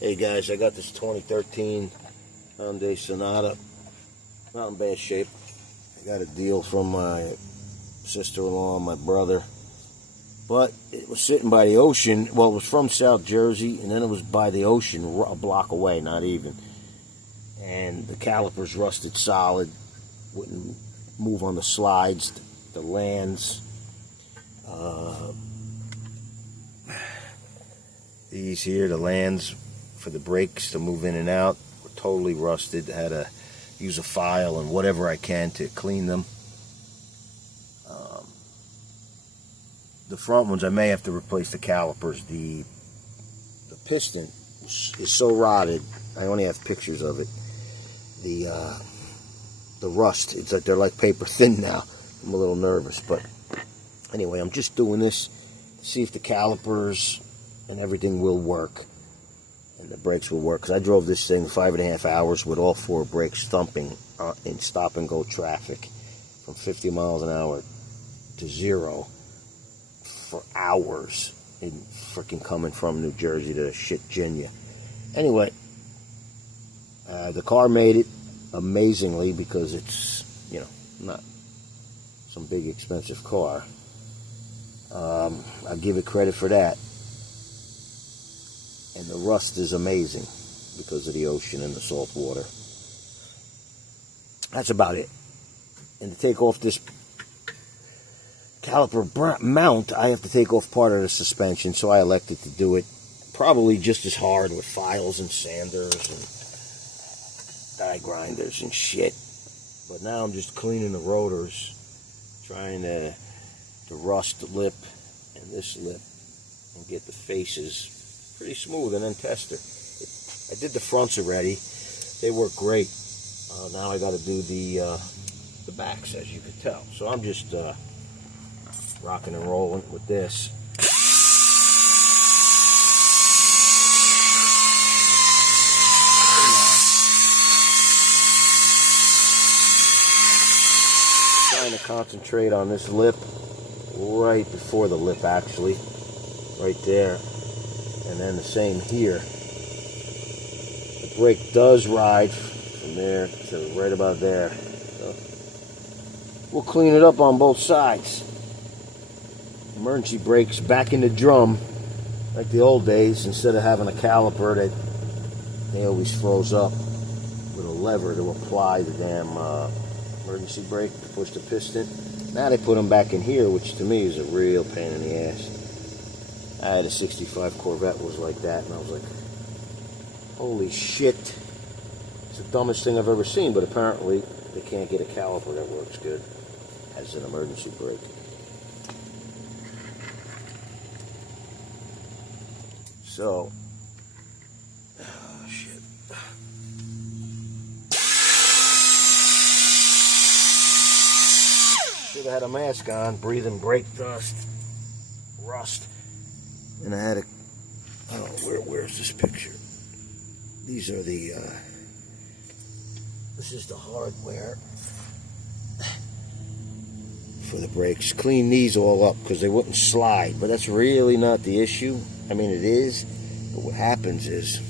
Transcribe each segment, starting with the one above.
Hey guys, I got this 2013 Hyundai Sonata. Not in bad shape. I got a deal from my sister-in-law and my brother. But it was sitting by the ocean. Well, it was from South Jersey, and then it was by the ocean a block away, not even. And the calipers rusted solid. Wouldn't move on the slides, the lands. These here, the lands for the brakes to move in and out, were totally rusted. I had to use a file and whatever I can to clean them. The front ones, I may have to replace the calipers. The piston is so rotted. I only have pictures of it. The rust, it's like they're like paper thin now. I'm a little nervous, but anyway, I'm just doing this to see if the calipers and everything will work and the brakes will work, because I drove this thing 5.5 hours with all 4 brakes thumping in stop and go traffic from 50 miles an hour to 0 for hours in freaking coming from New Jersey to Virginia. Anyway, the car made it amazingly, because it's, you know, not some big expensive car. I'll give it credit for that. And the rust is amazing because of the ocean and the salt water. That's about it. And to take off this caliper mount, I have to take off part of the suspension, so I elected to do it probably just as hard with files and sanders and die grinders and shit. But now I'm just cleaning the rotors, trying to rust the lip and this lip and get the faces pretty smooth, and then test her. I did the fronts already. They work great. Now I got to do the backs, as you can tell. So I'm just rocking and rolling with this. Trying to concentrate on this lip, right before the lip, actually, right there. And then the same here. The brake does ride from there to right about there. So we'll clean it up on both sides. Emergency brakes back in the drum, like the old days, instead of having a caliper that they always froze up with a lever to apply the damn emergency brake to push the piston. Now they put them back in here, which to me is a real pain in the ass. I had a 65 Corvette was like that, and I was like, holy shit. It's the dumbest thing I've ever seen, but apparently they can't get a caliper that works good as an emergency brake. So, oh shit. Should have had a mask on, breathing brake dust, rust. And I had a, oh, where's this picture? These are the, this is the hardware for the brakes. Clean these all up because they wouldn't slide, but that's really not the issue. I mean, it is, but what happens is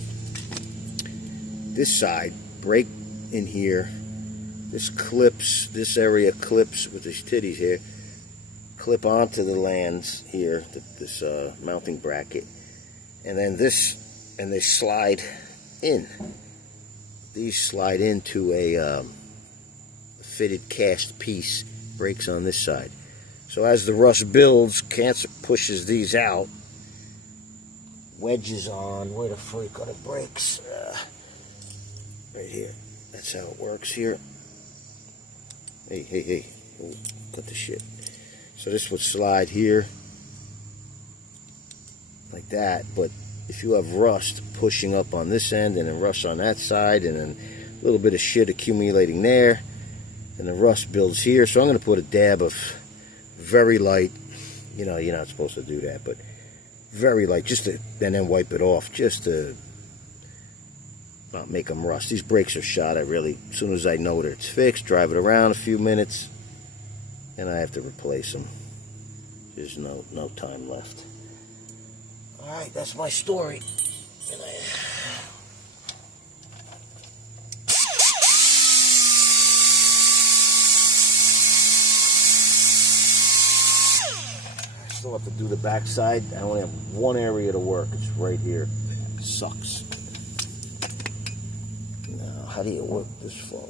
this side, brake in here, this clips, this area clips with these titties here, clip onto the lands here, this mounting bracket, and then this, and they slide in. These slide into a fitted cast piece, brakes on this side. So as the rust builds, cancer pushes these out, wedges on, where the freak are the brakes? Right here. That's how it works here. Hey, oh, cut the shit. So this would slide here, like that, but if you have rust pushing up on this end and then rust on that side and then a little bit of shit accumulating there, and the rust builds here. So I'm going to put a dab of very light, you know, you're not supposed to do that, but very light, just to, and then wipe it off, just to not make them rust. These brakes are shot. I really, as soon as I know that it's fixed, drive it around a few minutes, and I have to replace them. There's no time left. Alright, that's my story. And Still have to do the back side. I only have one area to work. It's right here. Sucks. Now, how do you work this phone?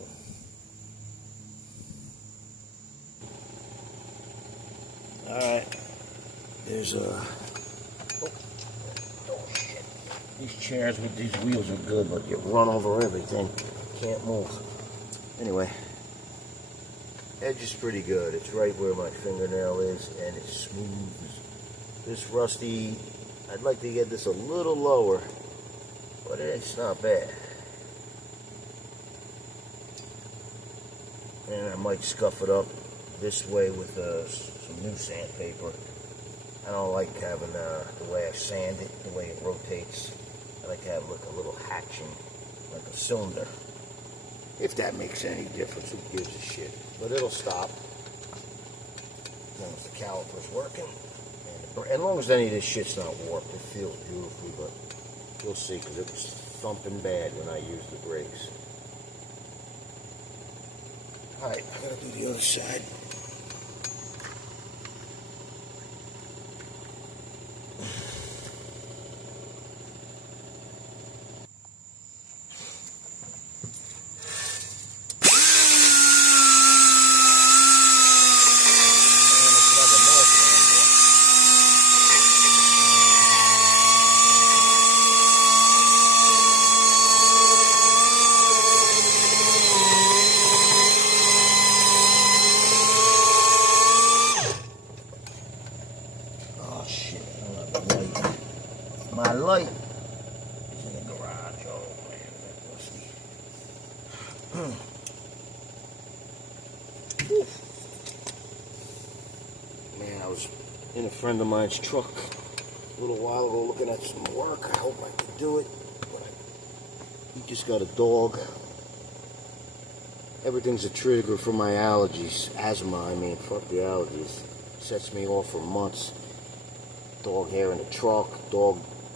Alright. There's a... Oh, shit. These chairs with these wheels are good, but you run over everything. Can't move. Anyway. Edge is pretty good. It's right where my fingernail is, and it's smooth. This rusty, I'd like to get this a little lower, but it's not bad. And I might scuff it up this way with some new sandpaper. I don't like having the way I sand it, the way it rotates. I like to have like a little hatching, like a cylinder. If that makes any difference, who gives a shit? But it'll stop as long as the caliper's working. And as long as any of this shit's not warped, it feels beautifully, but you'll see, because it was thumping bad when I used the brakes. Alright, I gotta do the other side. My light is in the garage. Oh man, that rusty. Man, I was in a friend of mine's truck a little while ago looking at some work. I hope I can do it. But he just got a dog. Everything's a trigger for my allergies. Asthma, I mean, fuck the allergies. Sets me off for months. Dog hair in the truck,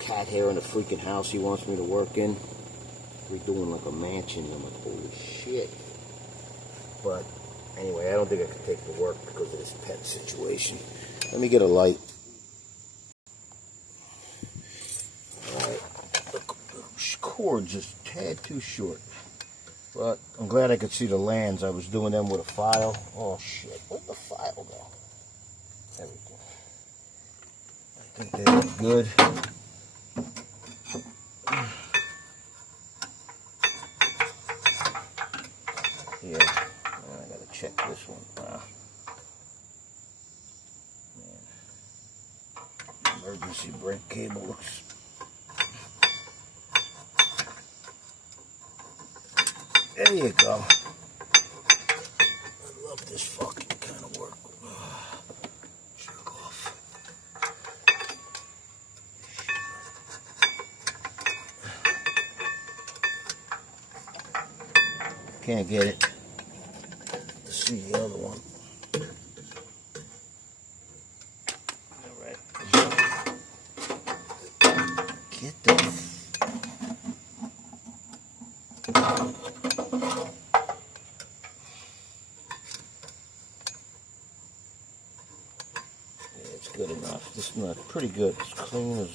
cat hair in the freaking house he wants me to work in. We're doing like a mansion. I'm like, holy shit. But anyway, I don't think I can take the work because of this pet situation. Let me get a light. Alright, the cord's just a tad too short. But I'm glad I could see the lands. I was doing them with a file. Oh shit, where'd the file go? There we go. I think they look good. Yeah, I gotta check this one. Man. Emergency brake cable looks. There you go. I love this fucking kind of work. Jerk off. Can't get it. Let's see the other one. Alright. Get the... Yeah, it's good enough. This is pretty good. As clean as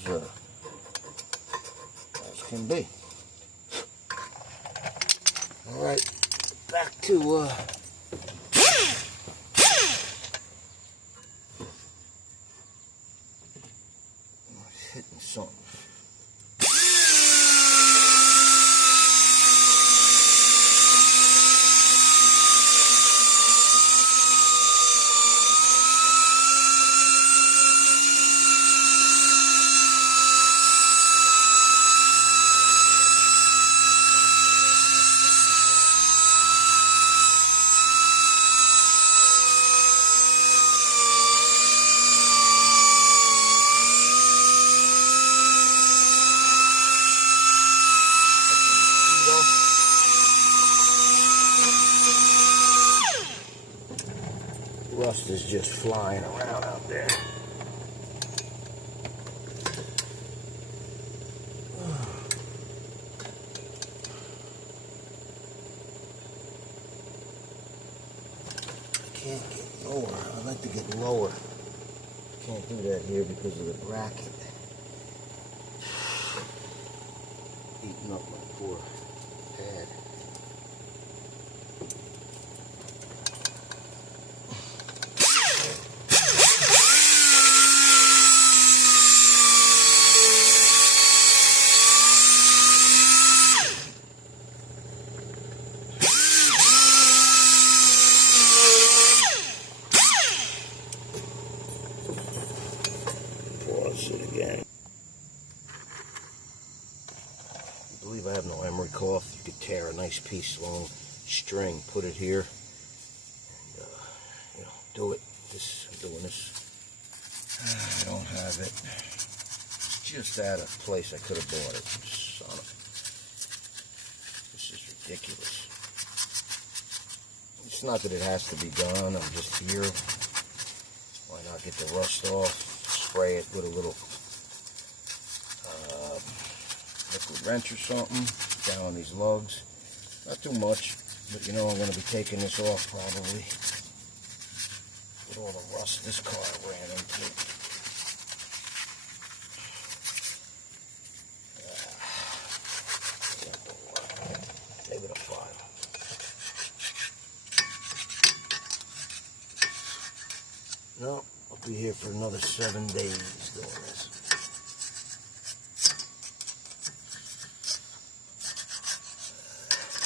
can be. Alright, back to hitting something. Rust is just flying around out there. I can't get lower. I'd like to get lower. Can't do that here because of the bracket. Eating up my poor pad. Pause it again. I believe I have no emery cloth. You could tear a nice piece long string, put it here, and you know, do it. I'm doing this. I don't have it. It's just at a place I could have bought it. Son of a... This is ridiculous. It's not that it has to be done. I'm just here. Why not get the rust off? Spray it with a little liquid wrench or something down on these lugs. Not too much, but you know I'm going to be taking this off probably. With all the rust this car ran into. Give it a 5. No, I'll be here for another 7 days doing this.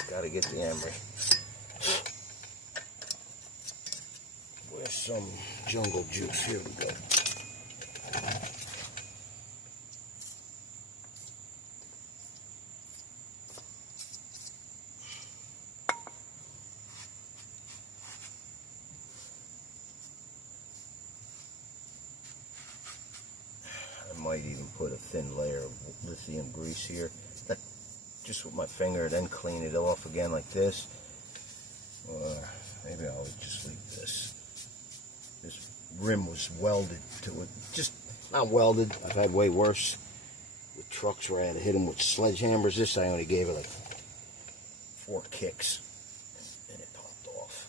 Gotta get the emery. Where's some jungle juice? Here we go. I might even put a thin layer of lithium grease here. Just with my finger, then clean it off again like this. Or maybe I'll just leave this. This rim was welded to it. Just not welded. I've had way worse with trucks where I had to hit them with sledgehammers. This I only gave it like 4 kicks and it popped off.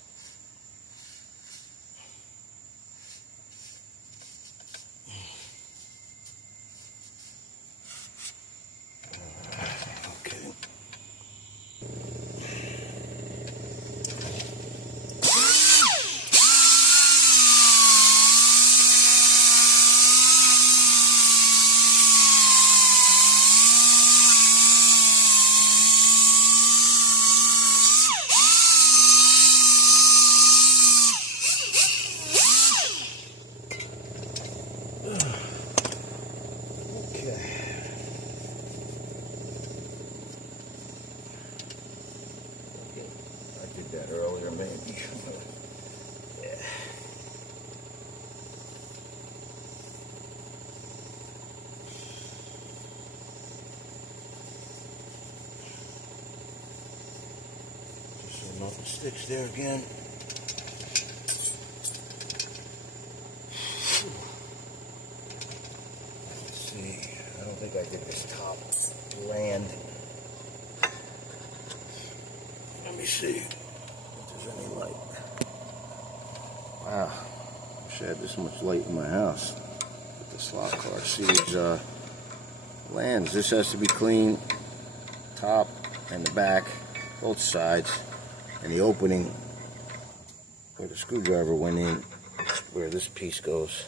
That earlier, maybe. Yeah. Just so nothing sticks there again. Let's see. I don't think I did this top land. Let me see. Any light. Wow, wish I had this much light in my house with the slot car. See these lands. This has to be clean, top and the back, both sides, and the opening where the screwdriver went in, where this piece goes,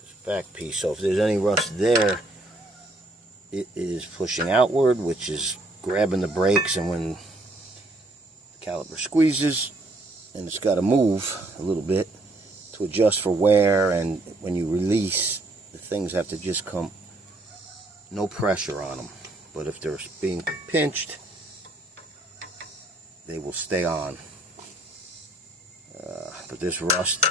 this back piece. So if there's any rust there, it is pushing outward, which is grabbing the brakes, and when caliper squeezes, and it's got to move a little bit to adjust for wear, and when you release, the things have to just come, no pressure on them. But if they're being pinched, they will stay on. But this rust,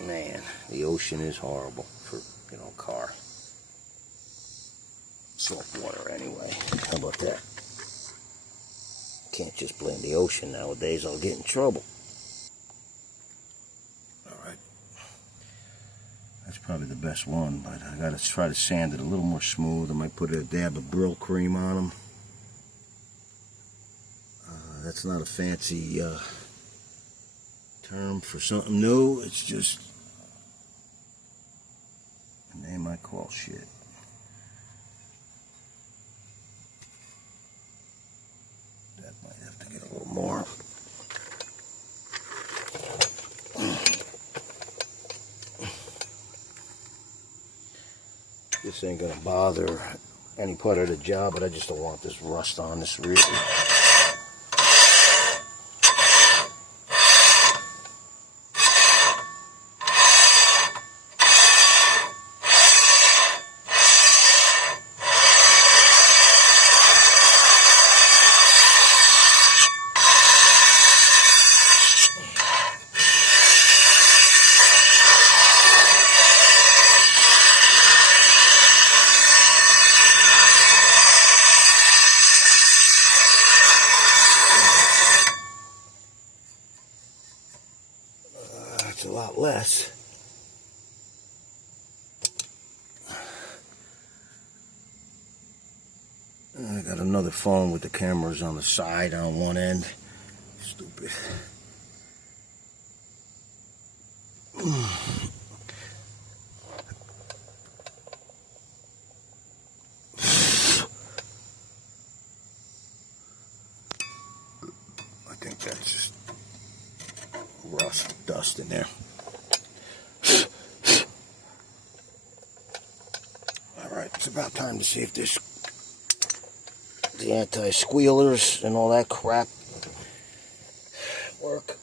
man, the ocean is horrible for, you know, a car. Salt water anyway. How about that? Can't just blame the ocean nowadays. I'll get in trouble. Alright. That's probably the best one, but I gotta try to sand it a little more smooth. I might put a dab of Brill cream on them. That's not a fancy term for something new. It's just a name I call shit. That might have to get a little more. This ain't gonna bother any part of the job, but I just don't want this rust on this really. It's a lot less. I got another phone with the cameras on the side on one end. Stupid. I think that's just rust, dust in there. Alright, it's about time to see if this, the anti-squealers and all that crap work.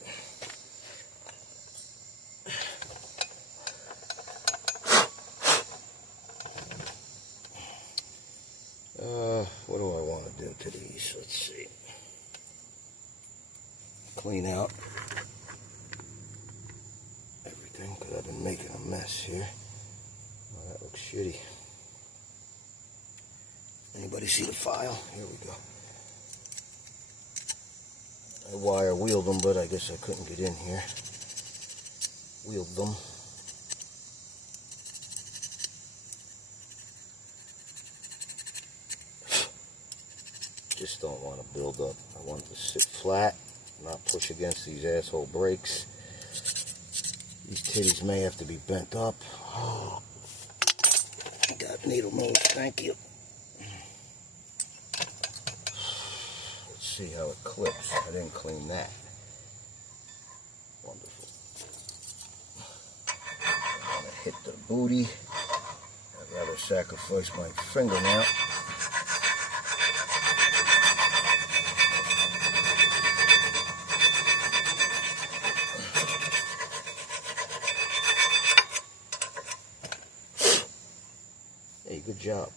What do I want to do to these? Let's see. Clean out everything because I've been making a mess here. Oh, that looks shitty. Anybody see the file? Here we go. I wire wheeled them, but I guess I couldn't get in here. Wheeled them. Just don't want to build up. I want it to sit flat, not push against these asshole brakes. These titties may have to be bent up. Oh, I got needle nose, thank you. Let's see how it clips. I didn't clean that. Wonderful. I want to hit the booty. I'd rather sacrifice my fingernail. Hey, good job.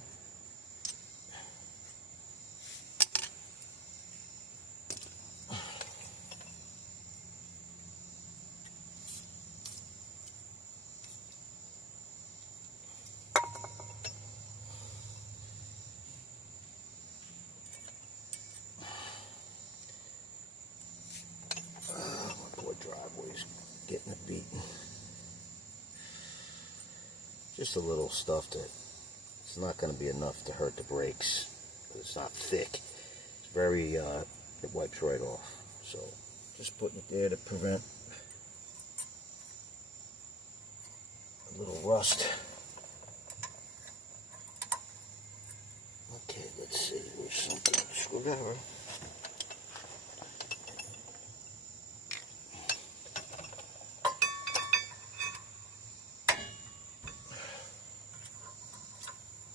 My poor driveway's getting it beaten. Just a little stuff that it's not going to be enough to hurt the brakes. It's not thick. It's very, it wipes right off. So, just putting it there to prevent a little rust. Okay, let's see. There's something. Screwdriver.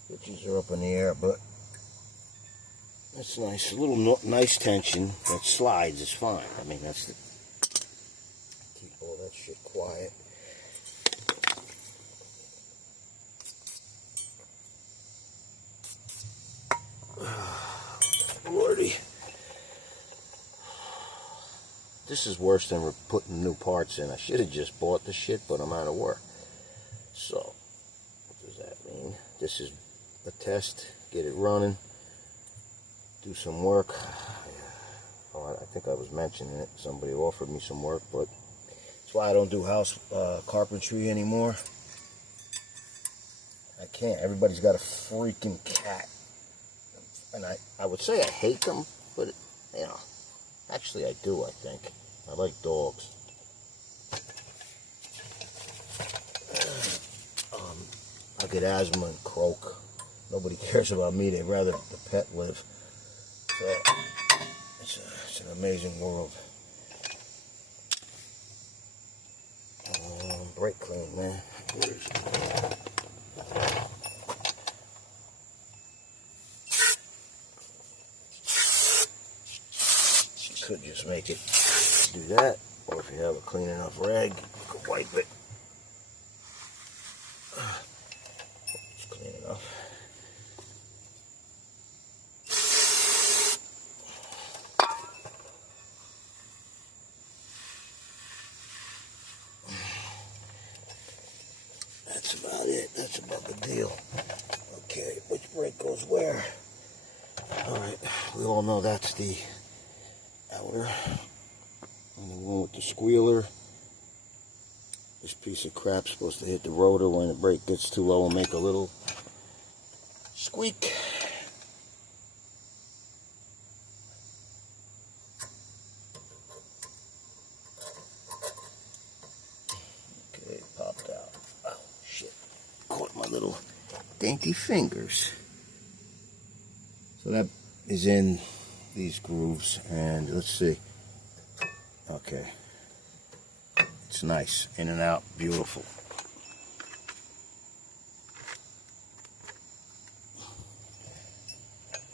Pitches are up in the air, but that's nice. A little nice tension that slides is fine. I mean, that's the keep all that shit quiet. Lordy, this is worse than we're putting new parts in. I should have just bought the shit, but I'm out of work. So, what does that mean? This is a test, get it running, do some work. Oh, I think I was mentioning it. Somebody offered me some work, but that's why I don't do house carpentry anymore. I can't. Everybody's got a freaking cat. And I would say I hate them, but, you know, actually I do, I think. I like dogs. I I'll get asthma and croak. Nobody cares about me. They'd rather the pet live. So it's an amazing world. Brake clean, man. Where is it? You could just make it do that, or if you have a clean enough rag, you could wipe it. It's clean enough. That's about it. That's about the deal. Okay, which brake goes where? Alright, we all know that's the outer. And the one with the squealer. This piece of crap's supposed to hit the rotor when the brake gets too low and make a little squeak. Okay, it popped out. Oh, shit. Caught my little dainty fingers. So that is in these grooves, and let's see. Okay. It's nice. In and out. Beautiful.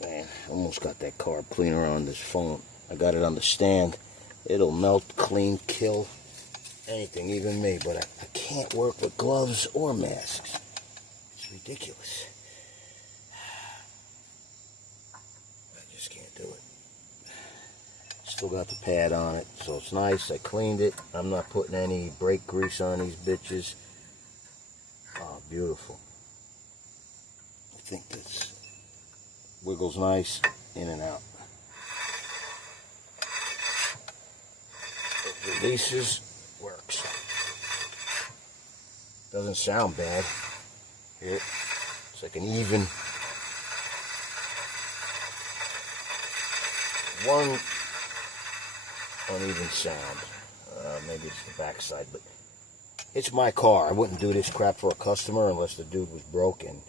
Man, almost got that carb cleaner on this phone. I got it on the stand. It'll melt, clean, kill anything, even me. But I can't work with gloves or masks. It's ridiculous. I just can't do it. Still got the pad on it, so it's nice. I cleaned it. I'm not putting any brake grease on these bitches. Oh, beautiful. I think this wiggles nice, in and out. It releases, works. Doesn't sound bad. Here, it's like an even one uneven sound. Maybe it's the backside, but it's my car. I wouldn't do this crap for a customer unless the dude was broken.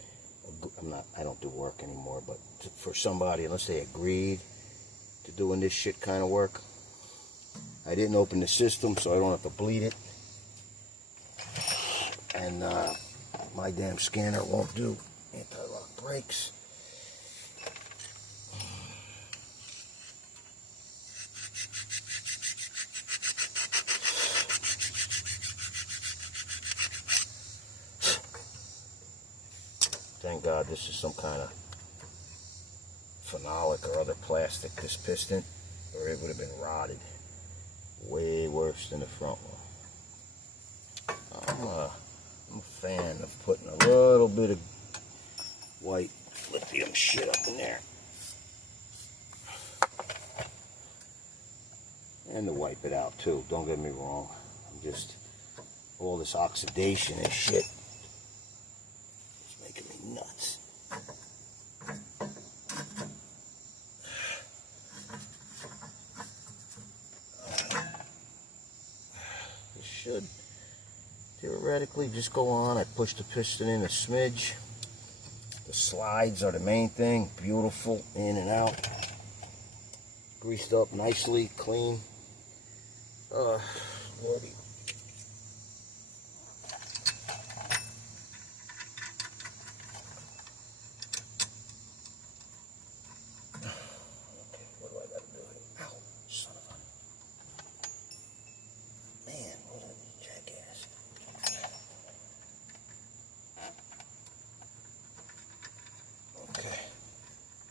I don't do work anymore, but for somebody, unless they agreed to doing this shit kind of work. I didn't open the system, so I don't have to bleed it. And my damn scanner won't do anti-lock brakes. Thank God this is some kind of phenolic or other plastic, this piston, or it would have been rotted. Way worse than the front one. I'm a fan of putting a little bit of white lithium shit up in there. And to wipe it out too, don't get me wrong. I'm just, all this oxidation and shit. Making me nuts. This should theoretically just go on. I push the piston in a smidge. The slides are the main thing. Beautiful, in and out. Greased up nicely, clean. Lordy.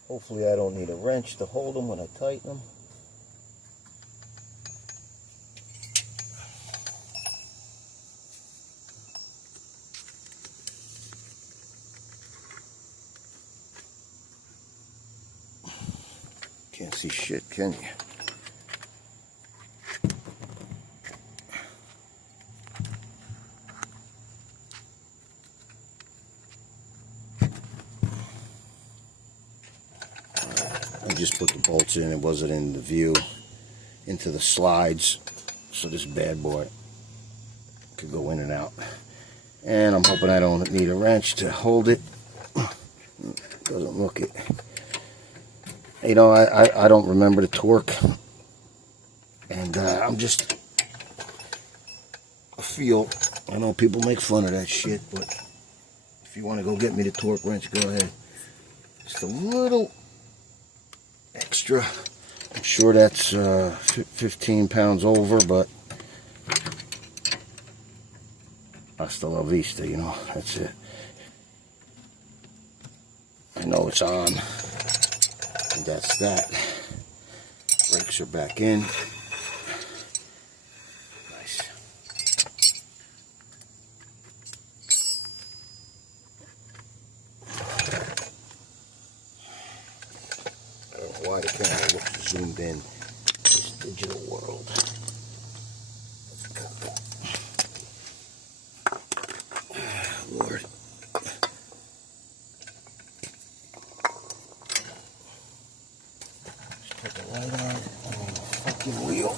Hopefully I don't need a wrench to hold them when I tighten them. Can't see shit, can you? I just put the bolts in. It wasn't in the view into the slides, so this bad boy could go in and out. And I'm hoping I don't need a wrench to hold it. Doesn't look it. You know, I don't remember the torque. And I'm just, I know people make fun of that shit, but if you want to go get me the torque wrench, go ahead. Just a little extra. I'm sure that's 15 pounds over, but hasta la vista, you know, that's it. I know it's on, and that's that. Brakes are back in. Nice. I don't know why the camera looks zoomed in this digital world. Lord. Just put the light on the fucking wheel.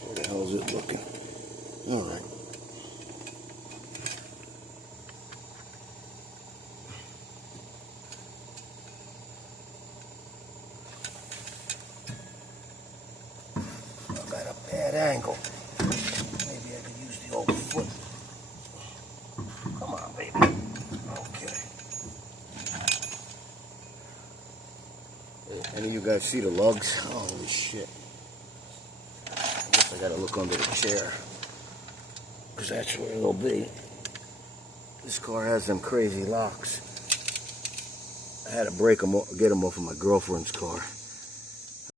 Where the hell is it looking? Alright. I got a bad angle. Maybe I could use the old foot. Come on, baby. Okay. Any of you guys see the lugs? Holy shit. I guess I gotta look under the chair, because that's where it'll be. This car has them crazy locks. I had to break them, get them off of my girlfriend's car.